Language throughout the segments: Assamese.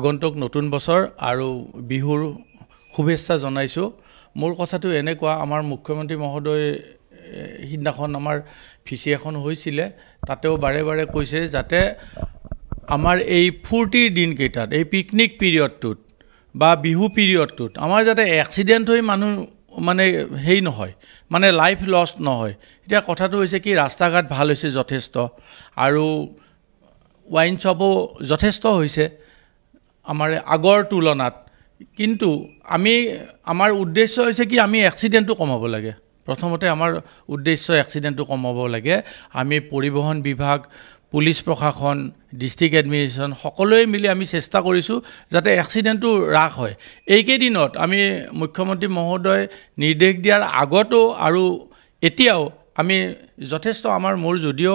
আগন্তুক নতুন বছৰ আৰু বিহুৰ শুভেচ্ছা জনাইছো। মোৰ কথাটো এনেকুৱা, আমাৰ মুখ্যমন্ত্ৰী মহোদয় সিদিনাখন আমাৰ ভিচি এখন হৈছিল, তাতেও বাৰে বাৰে কৈছে যাতে আমাৰ এই ফূৰ্তিৰ দিনকেইটাত, এই পিকনিক পিৰিয়ডটোত বা বিহু পিৰিয়ডটোত আমাৰ যাতে এক্সিডেণ্ট হৈ মানুহ মানে হেই নহয়, মানে লাইফ লষ্ট নহয়। এতিয়া কথাটো হৈছে কি, ৰাস্তা ঘাট ভাল হৈছে যথেষ্ট, আৰু ৱাইন শ্বপো যথেষ্ট হৈছে আমাৰ আগৰ তুলনাত। কিন্তু আমাৰ উদ্দেশ্য হৈছে কি, আমি এক্সিডেণ্টটো কমাব লাগে। প্ৰথমতে আমাৰ উদ্দেশ্য এক্সিডেণ্টটো কমাব লাগে। আমি পৰিবহণ বিভাগ, পুলিচ প্ৰশাসন, ডিষ্ট্ৰিক্ট এডমিনিষ্ট্ৰেশ্যন সকলোৱে মিলি আমি চেষ্টা কৰিছোঁ যাতে এক্সিডেণ্টটো হ্ৰাস হয়। এইকেইদিনত আমি মুখ্যমন্ত্ৰী মহোদয় নিৰ্দেশ দিয়াৰ আগতো আৰু এতিয়াও আমি যথেষ্ট মোৰ যদিও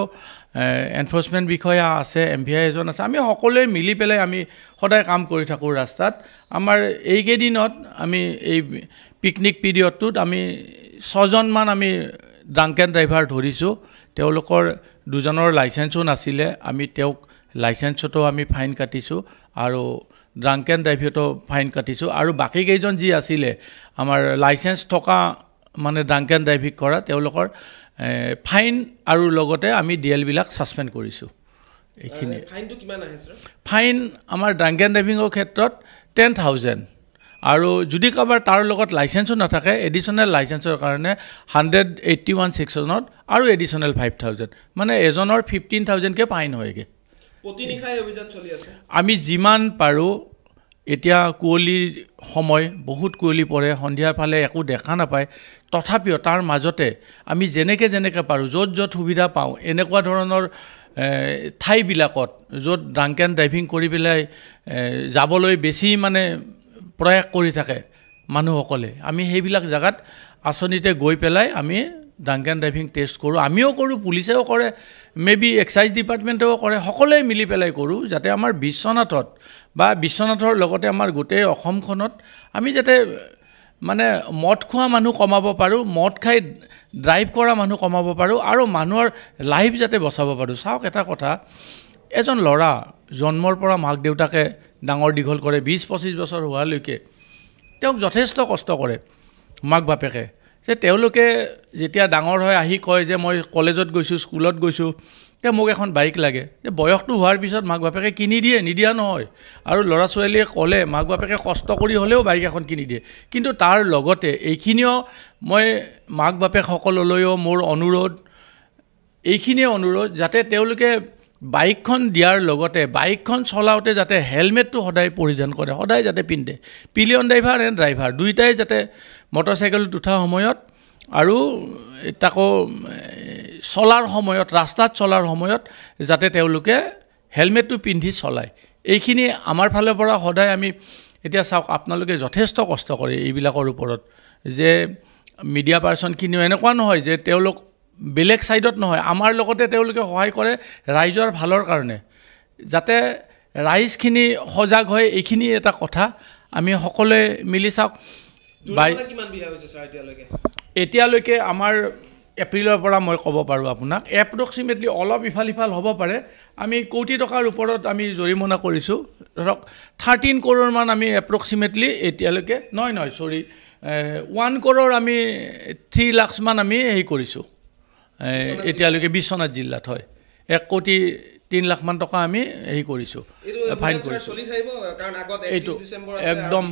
এনফৰ্চমেণ্ট বিষয়া আছে, MVI এজন আছে, আমি সকলোৱে মিলি পেলাই আমি সদায় কাম কৰি থাকোঁ ৰাস্তাত। আমাৰ এইকেইদিনত আমি এই পিকনিক পিৰিয়ডটোত আমি 6জনমান আমি ড্ৰাংক এণ্ড ড্ৰাইভাৰ ধৰিছোঁ। তেওঁলোকৰ 2জনৰ লাইচেঞ্চো নাছিলে, আমি তেওঁক লাইচেঞ্চতো আমি ফাইন কাটিছোঁ আৰু ড্ৰাংক এণ্ড ড্ৰাইভতো ফাইন কাটিছোঁ। আৰু বাকীকেইজন যি আছিলে আমাৰ লাইচেঞ্চ থকা মানে ড্ৰাংক এণ্ড ড্ৰাইভিং কৰা, তেওঁলোকৰ ফাইন আৰু লগতে আমি DL বিলাক ছাছপেণ্ড কৰিছোঁ। এইখিনি ফাইন আমাৰ ড্ৰাংক এণ্ড ড্ৰাইভিঙৰ ক্ষেত্ৰত 10,000, আৰু যদি কাৰোবাৰ তাৰ লগত লাইচেঞ্চো নাথাকে এডিশ্যনেল লাইচেঞ্চৰ কাৰণে 181 ছেকশ্যনত আৰু এডিশ্যনেল 5,000, মানে এজনৰ 15,000কে ফাইন হয়গৈ। আমি যিমান পাৰোঁ, এতিয়া কুঁৱলীৰ সময়, বহুত কুঁৱলী পৰে, সন্ধিয়াৰ ফালে একো দেখা নাপায়, তথাপিও তাৰ মাজতে আমি যেনেকৈ পাৰোঁ, য'ত সুবিধা পাওঁ, এনেকুৱা ধৰণৰ ঠাইবিলাকত য'ত ড্ৰাংক এণ্ড ড্ৰাইভিং কৰি পেলাই যাবলৈ বেছি মানে প্ৰয়াস কৰি থাকে মানুহসকলে, আমি সেইবিলাক জেগাত আঁচনিতে গৈ পেলাই আমি ড্ৰাংক এণ্ড ড্ৰাইভিং টেষ্ট কৰোঁ। আমিও কৰোঁ, পুলিচেও কৰে, মেবি এক্সাইজ ডিপাৰ্টমেণ্টেও কৰে, সকলোৱে মিলি পেলাই কৰোঁ যাতে আমাৰ বিশ্বনাথত বা বিশ্বনাথৰ লগতে আমাৰ গোটেই অসমখনত আমি যাতে মানে মদ খোৱা মানুহ কমাব পাৰোঁ, মদ খাই ড্ৰাইভ কৰা মানুহ কমাব পাৰোঁ, আৰু মানুহৰ লাইফ যাতে বচাব পাৰোঁ। চাওক, এটা কথা, এজন ল'ৰা জন্মৰ পৰা মাক দেউতাকে ডাঙৰ দীঘল কৰে, 20-25 বছৰ হোৱালৈকে তেওঁক যথেষ্ট কষ্ট কৰে মাক বাপেকে, যে তেওঁলোকে যেতিয়া ডাঙৰ হয় আহি কয় যে মই কলেজত গৈছোঁ, স্কুলত গৈছোঁ, মোক এখন বাইক লাগে। বয়সটো হোৱাৰ পিছত মাক বাপেকে কিনি দিয়ে, নিদিয়া নহয়। আৰু ল'ৰা ছোৱালীয়ে ক'লে মাক বাপেকে কষ্ট কৰি হ'লেও বাইক এখন কিনি দিয়ে। কিন্তু তাৰ লগতে এইখিনিও মই মাক বাপেকসকললৈও মোৰ অনুৰোধ, এইখিনিয়ে অনুৰোধ যাতে তেওঁলোকে বাইকখন দিয়াৰ লগতে বাইকখন চলাওঁতে যাতে হেলমেটটো সদায় পৰিধান কৰে, সদায় যাতে পিন্ধে। পিলিয়ন ড্ৰাইভাৰ এণ্ড ড্ৰাইভাৰ দুয়োটাই যাতে মটৰচাইকেলত উঠা সময়ত আৰু তাকো চলাৰ সময়ত, ৰাস্তাত চলাৰ সময়ত যাতে তেওঁলোকে হেলমেটটো পিন্ধি চলায়। এইখিনি আমাৰ ফালৰ পৰা সদায় আমি, এতিয়া চাওক আপোনালোকে যথেষ্ট কষ্ট কৰে এইবিলাকৰ ওপৰত, যে মিডিয়া পাৰ্চনখিনিও এনেকুৱা নহয় যে তেওঁলোক বেলেগ ছাইডত নহয়, আমাৰ লগতে তেওঁলোকে সহায় কৰে ৰাইজৰ ভালৰ কাৰণে, যাতে ৰাইজখিনি সজাগ হয়। এইখিনি এটা কথা আমি সকলোৱে মিলি চাওক। এতিয়ালৈকে আমাৰ এপ্ৰিলৰ পৰা মই ক'ব পাৰোঁ আপোনাক, এপ্ৰক্সিমেটলি অলপ ইফাল সিফাল হ'ব পাৰে, আমি কোটি টকাৰ ওপৰত আমি জৰিমনা কৰিছোঁ। ধৰক 13 কৰোৰমান আমি এপ্ৰক্সিমেটলি এতিয়ালৈকে, 1 কৰোৰ আমি 3 লাখমান আমি হেৰি কৰিছোঁ এতিয়ালৈকে বিশ্বনাথ জিলাত। হয়, 1,03,00,000মান টকা আমি হেৰি কৰিছোঁ, ফাইন কৰিছোঁ। এইটো একদম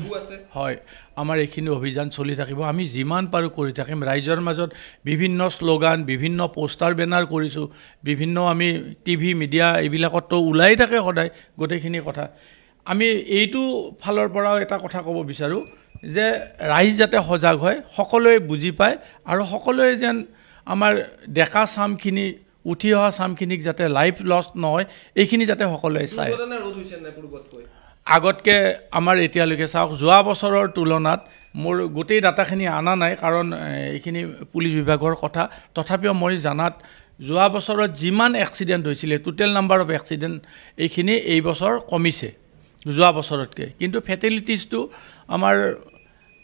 হয়, আমাৰ এইখিনি অভিযান চলি থাকিব। আমি যিমান পাৰোঁ কৰি থাকিম। ৰাইজৰ মাজত বিভিন্ন শ্লোগান, বিভিন্ন পোষ্টাৰ বেনাৰ কৰিছোঁ, বিভিন্ন আমি টিভি মিডিয়া এইবিলাকতো ওলাই থাকে সদায় গোটেইখিনি কথা। আমি এইটো ফালৰ পৰাও এটা কথা ক'ব বিচাৰোঁ যে ৰাইজ যাতে সজাগ হয়, সকলোৱে বুজি পায়, আৰু সকলোৱে যেন আমাৰ ডেকা চামখিনি, উঠি অহা চামখিনিক যাতে লাইফ লষ্ট নহয়, এইখিনি যাতে সকলোৱে চায়। আগতকৈ আমাৰ এতিয়ালৈকে চাওক, যোৱা বছৰৰ তুলনাত মোৰ গোটেই ডাটাখিনি অনা নাই, কাৰণ এইখিনি পুলিচ বিভাগৰ কথা, তথাপিও মই জানাত যোৱা বছৰত যিমান এক্সিডেণ্ট হৈছিলে, টোটেল নাম্বাৰ অফ এক্সিডেণ্ট এইখিনি এই বছৰ কমিছে যোৱা বছৰতকৈ। কিন্তু ফেটেলিটিজটো আমাৰ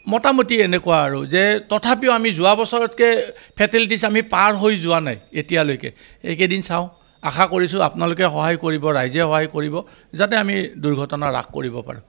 মোটামুটি এনেকুৱা আৰু, যে তথাপিও আমি যোৱা বছৰতকৈ ফেটেলিটিজ আমি পাৰ হৈ যোৱা নাই এতিয়ালৈকে। এইকেইদিন চাওঁ আশা কৰিছোঁ আপোনালোকে সহায় কৰিব, ৰাইজে সহায় কৰিব, যাতে আমি দুৰ্ঘটনা হ্ৰাস কৰিব পাৰোঁ।